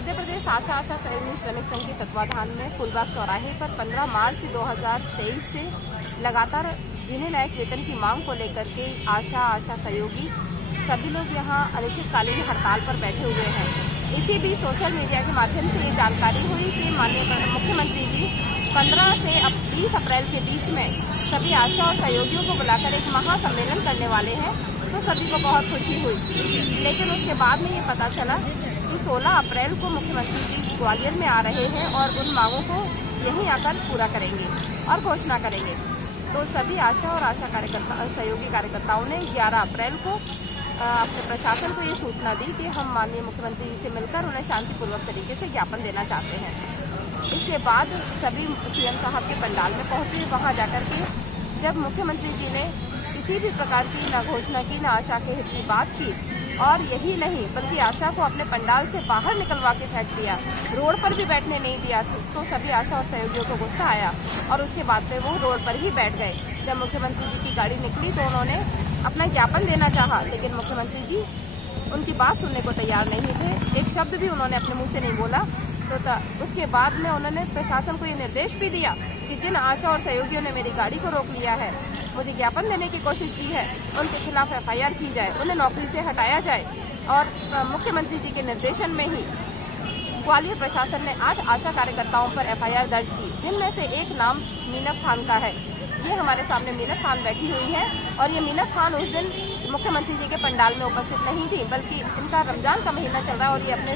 मध्य प्रदेश आशा सहयोगी श्रमिक संघ के तत्वाधान में फूलबाग चौराहे पर 15 मार्च 2023 से लगातार जीने लायक वेतन की मांग को लेकर के आशा सहयोगी सभी लोग यहां अनिश्चितकालीन हड़ताल पर बैठे हुए हैं। इसी भी सोशल मीडिया के माध्यम से ये जानकारी हुई कि माननीय मुख्यमंत्री जी 15 से 20 अप्रैल के बीच में सभी आशा और सहयोगियों को बुलाकर एक महासम्मेलन करने वाले हैं, तो सभी को बहुत खुशी हुई। लेकिन उसके बाद में ये पता चला कि 16 अप्रैल को मुख्यमंत्री जी ग्वालियर में आ रहे हैं और उन मांगों को यहीं आकर पूरा करेंगे और घोषणा करेंगे। तो सभी आशा और सहयोगी कार्यकर्ताओं ने 11 अप्रैल को अपने प्रशासन को ये सूचना दी कि हम माननीय मुख्यमंत्री जी से मिलकर उन्हें शांतिपूर्वक तरीके से ज्ञापन देना चाहते हैं। इसके बाद सभी सीएम साहब के पंडाल में पहुंचे। वहां जाकर के जब मुख्यमंत्री जी ने किसी भी प्रकार की न घोषणा की, न आशा के हित की बात की, और यही नहीं बल्कि आशा को अपने पंडाल से बाहर निकलवा के फेंक दिया, रोड पर भी बैठने नहीं दिया, तो सभी आशा और सहयोगियों को गुस्सा आया और उसके बाद में वो रोड पर ही बैठ गए। जब मुख्यमंत्री जी की गाड़ी निकली तो उन्होंने अपना ज्ञापन देना चाहा, लेकिन मुख्यमंत्री जी उनकी बात सुनने को तैयार नहीं थे। एक शब्द भी उन्होंने अपने मुंह से नहीं बोला। तो उसके बाद में उन्होंने प्रशासन को ये निर्देश भी दिया कि जिन आशा और सहयोगियों ने मेरी गाड़ी को रोक लिया है, मुझे ज्ञापन देने की कोशिश की है, उनके खिलाफ FIR की जाए, उन्हें नौकरी से हटाया जाए। और मुख्यमंत्री जी के निर्देशन में ही ग्वालियर प्रशासन ने आज आशा कार्यकर्ताओं पर FIR दर्ज की, जिनमें से एक नाम मीनक खान का है। ये हमारे सामने मीनक खान बैठी हुई है और ये मीनक खान उस दिन मुख्यमंत्री जी के पंडाल में उपस्थित नहीं थी, बल्कि इनका रमजान का महीना चल रहा है और ये अपने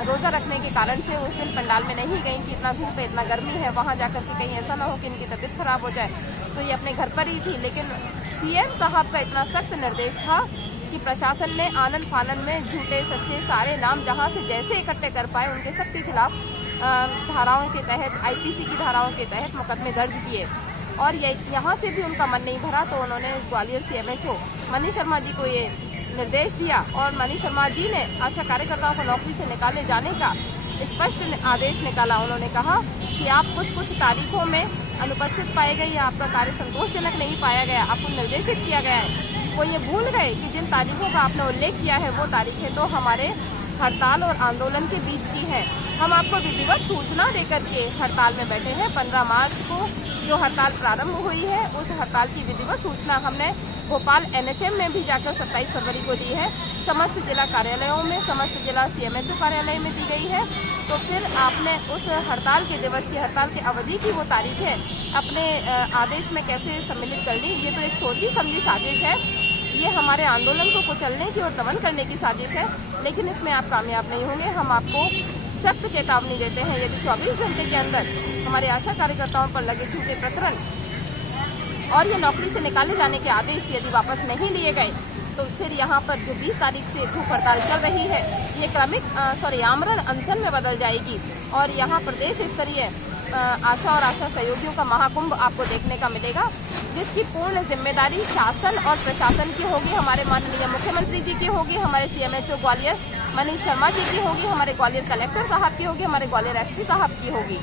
रोजा रखने के कारण से उस दिन पंडाल में नहीं गई कि इतना धूप है, इतना गर्मी है, वहां जाकर के कहीं ऐसा ना हो कि इनकी तबीयत खराब हो जाए, तो ये अपने घर पर ही थी। लेकिन सीएम साहब का इतना सख्त निर्देश था कि प्रशासन ने आनंद फानन में झूठे सच्चे सारे नाम जहां से जैसे इकट्ठे कर पाए उनके सबके खिलाफ धाराओं के तहत, IPC की धाराओं के तहत मुकदमे दर्ज किए। और यहाँ से भी उनका मन नहीं भरा तो उन्होंने ग्वालियर CMHO मनीष शर्मा जी को ये निर्देश दिया और मनीष शर्मा जी ने आशा कार्यकर्ताओं को नौकरी से निकाले जाने का स्पष्ट आदेश निकाला। उन्होंने कहा कि आप कुछ तारीखों में अनुपस्थित पाए गए या आपका कार्य संतोषजनक नहीं पाया गया, आपको निर्देशित किया गया है। वो ये भूल गए कि जिन तारीखों का आपने उल्लेख किया है वो तारीखें तो हमारे हड़ताल और आंदोलन के बीच की है। हम आपको विधिवत सूचना देकर के हड़ताल में बैठे हैं। 15 मार्च को जो हड़ताल प्रारंभ हुई है उस हड़ताल की विधिवत सूचना हमने भोपाल NHM में भी जाकर 27 फरवरी को दी है। समस्त जिला कार्यालयों में, समस्त जिला CMHO कार्यालय में दी गई है। तो फिर आपने उस हड़ताल के दिवस की, हड़ताल की अवधि की वो तारीख है अपने आदेश में कैसे सम्मिलित कर ली। ये तो एक सोची समझी साजिश है। ये हमारे आंदोलन को कुचलने की और दमन करने की साजिश है, लेकिन इसमें आप कामयाब नहीं होंगे। हम आपको सख्त चेतावनी देते हैं, यदि 24 घंटे के अंदर हमारे आशा कार्यकर्ताओं पर लगे झूठे प्रकरण और ये नौकरी से निकाले जाने के आदेश यदि वापस नहीं लिए गए तो फिर यहाँ पर जो 20 तारीख से भूख हड़ताल चल रही है ये आमरण अनशन में बदल जाएगी और यहाँ प्रदेश स्तरीय आशा और आशा सहयोगियों का महाकुंभ आपको देखने का मिलेगा, जिसकी पूर्ण जिम्मेदारी शासन और प्रशासन की होगी। हमारे माननीय मुख्यमंत्री जी की होगी, हमारे CMHO ग्वालियर मनीष शर्मा जी की होगी, हमारे ग्वालियर कलेक्टर साहब की होगी, हमारे ग्वालियर SP साहब की होगी।